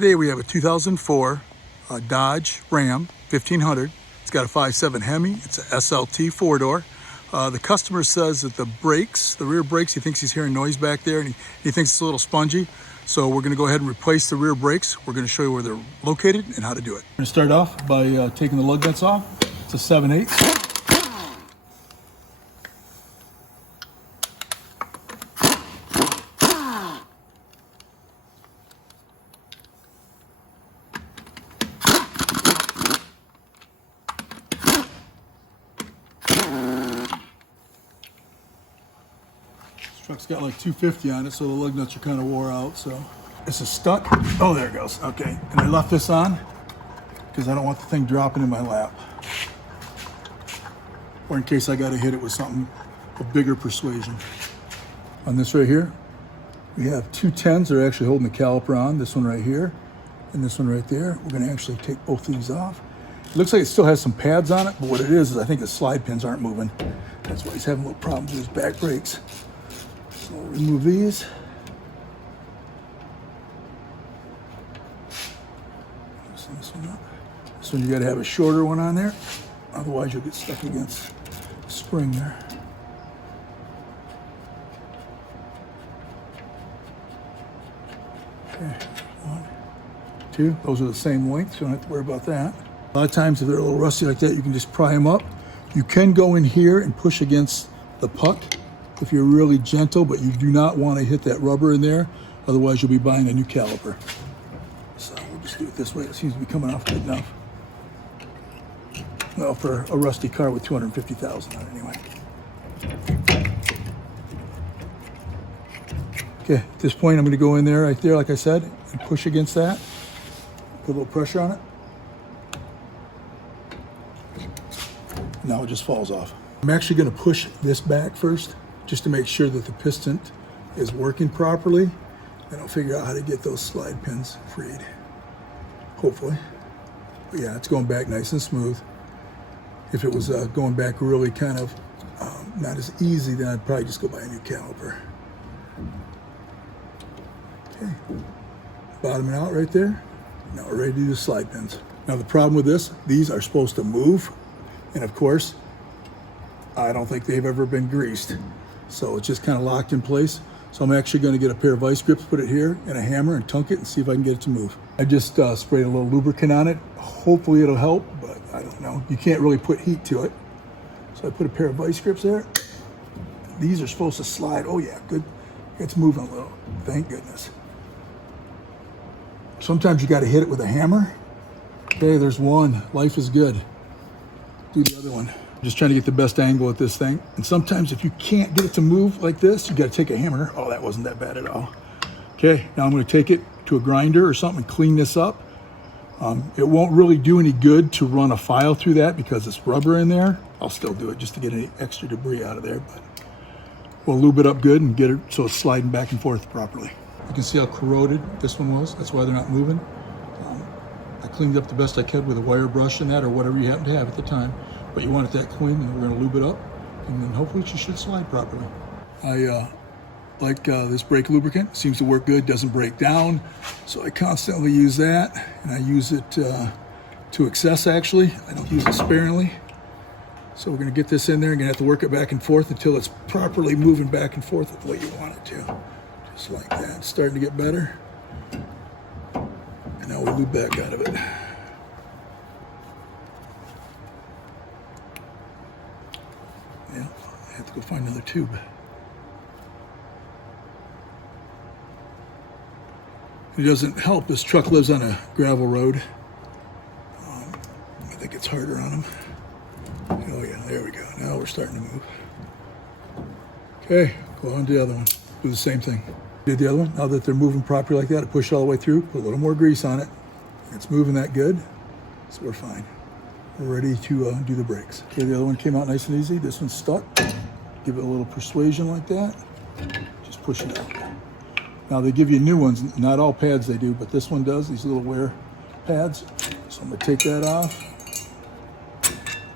Today we have a 2004 Dodge Ram 1500. It's got a 5.7 Hemi. It's a SLT 4-door. The customer says that the brakes, the rear brakes, he thinks he's hearing noise back there, and he thinks it's a little spongy. So we're going to go ahead and replace the rear brakes. We're going to show you where they're located and how to do it. We're going to start off by taking the lug nuts off. It's a 7/8. Truck's got like 250 on it, so the lug nuts are kind of wore out. So this is stuck. Oh, there it goes. Okay, and I left this on because I don't want the thing dropping in my lap, or in case I got to hit it with something of bigger persuasion. On this right here, we have two 10s that are actually holding the caliper on. This one right here, and this one right there. We're going to actually take both of these off. It looks like it still has some pads on it, but what it is I think the slide pins aren't moving. That's why he's having little problems with his back brakes. So we'll remove these. Loosen this one up. This one you got to have a shorter one on there, otherwise you'll get stuck against the spring there. Okay, 1, 2. Those are the same length, so you don't have to worry about that. A lot of times if they're a little rusty like that, you can just pry them up. You can go in here and push against the puck if you're really gentle, but you do not want to hit that rubber in there, otherwise you'll be buying a new caliper. So we'll just do it this way. It seems to be coming off good enough. Well, for a rusty car with 250,000 on it anyway. Okay, at this point I'm going to go in there right there, like I said, and push against that. Put a little pressure on it. Now it just falls off. I'm actually going to push this back first, just to make sure that the piston is working properly. Then I'll figure out how to get those slide pins freed, hopefully. But yeah, it's going back nice and smooth. If it was going back really kind of not as easy, then I'd probably just go buy a new caliper. Okay, bottoming out right there. Now we're ready to do the slide pins. Now the problem with this, these are supposed to move. And of course, I don't think they've ever been greased. So it's just kind of locked in place. So I'm actually going to get a pair of vice grips, put it here, and a hammer, and tunk it and see if I can get it to move. I just sprayed a little lubricant on it. Hopefully it'll help, but I don't know. You can't really put heat to it. So I put a pair of vice grips there. These are supposed to slide. Oh yeah, good. It's moving a little. Thank goodness. Sometimes you got to hit it with a hammer. Okay, there's one. Life is good. Do the other one. Just trying to get the best angle at this thing. And sometimes if you can't get it to move like this, you got to take a hammer. Oh, that wasn't that bad at all. Okay, now I'm going to take it to a grinder or something and clean this up. It won't really do any good to run a file through that because it's rubber in there. I'll still do it just to get any extra debris out of there, but we'll lube it up good and get it so it's sliding back and forth properly. You can see how corroded this one was. That's why they're not moving. I cleaned up the best I could with a wire brush and that, or whatever you happen to have at the time. But you want it that clean, and we're going to lube it up, and then hopefully it should slide properly. I like this brake lubricant. It seems to work good, doesn't break down. So I constantly use that, and I use it to excess actually. I don't use it sparingly. So we're going to get this in there and going to have to work it back and forth until it's properly moving back and forth the way you want it to. Just like that. It's starting to get better. And now we'll lube back out of it. Yeah, I have to go find another tube. It doesn't help. This truck lives on a gravel road. I think it's harder on him. Oh yeah, there we go. Now we're starting to move. Okay, go on to the other one. Do the same thing. Did the other one. Now that they're moving properly like that, I push it all the way through, put a little more grease on it. It's moving that good, so we're fine. We're ready to do the brakes. Okay, the other one came out nice and easy. This one's stuck. Give it a little persuasion like that. Just push it out. Now they give you new ones. Not all pads they do, but this one does. These little wear pads. So I'm gonna take that off.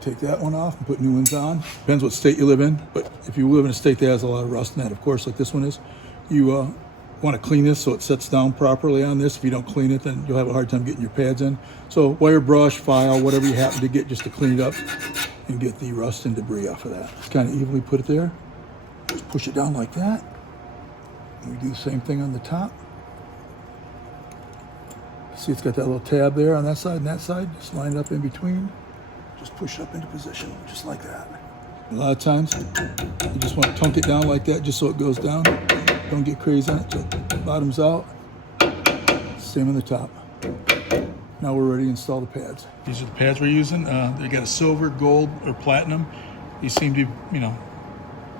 Take that one off and put new ones on. Depends what state you live in, but if you live in a state that has a lot of rust in that, of course, like this one is, you want to clean this so it sets down properly on this. If you don't clean it, then you'll have a hard time getting your pads in. So wire brush, file, whatever you happen to get just to clean it up and get the rust and debris off of that. Just kind of evenly put it there. Just push it down like that. And we do the same thing on the top. See, it's got that little tab there on that side and that side. Just line it up in between. Just push it up into position, just like that. A lot of times, you just want to tunk it down like that just so it goes down. Don't get crazy on it till the bottom's out. Same on the top. Now we're ready to install the pads. These are the pads we're using. They got a silver, gold, or platinum. These seem to be,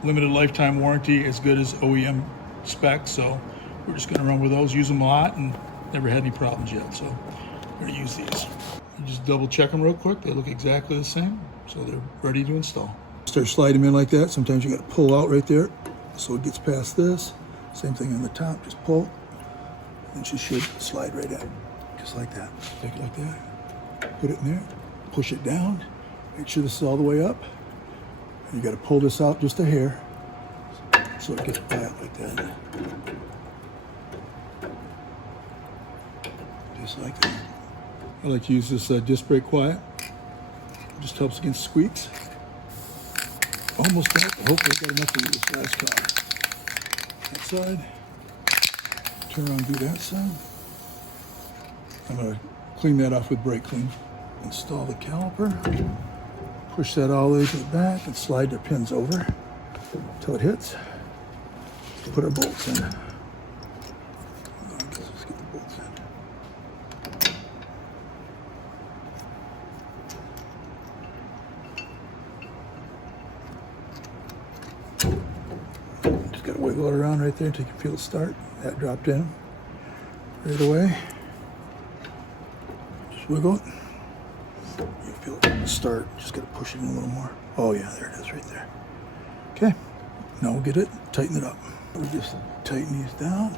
limited lifetime warranty, as good as OEM specs. So we're just going to run with those, use them a lot, and never had any problems yet. So we're going to use these. You just double check them real quick. They look exactly the same, so they're ready to install. Start sliding them in like that. Sometimes you got to pull out right there so it gets past this. Same thing on the top, just pull, and she should slide right in, just like that. Take it like that, put it in there, push it down, make sure this is all the way up. And you got to pull this out just a hair so it gets flat like that. Just like that. I like to use this disc brake quiet. It just helps against squeaks. Almost done. Hopefully I got enough to do this last car. That side. Turn around and do that side. I'm going to clean that off with brake clean. Install the caliper. Push that all the way to the back and slide the pins over until it hits. Put our bolts in. Let's get the bolts in. Just got to wiggle it around right there until you can feel it start. That dropped in right away. Just wiggle it. You feel it start. Just got to push it in a little more. Oh yeah, there it is right there. Okay, now we'll get it, tighten it up. We'll just tighten these down.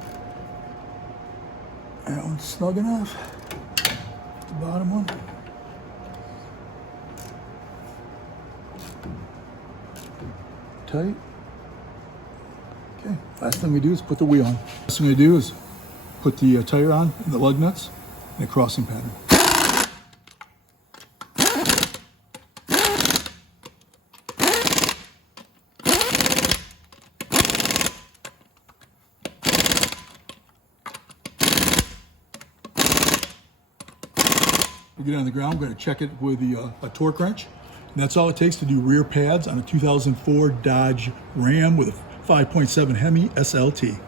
That one's snug enough. The bottom one. Tight. Okay, last thing we do is put the wheel on. Last thing we do is put the tire on and the lug nuts in a crossing pattern. We get it on the ground, we're going to check it with a torque wrench. And that's all it takes to do rear pads on a 2004 Dodge Ram with a 5.7 Hemi SLT.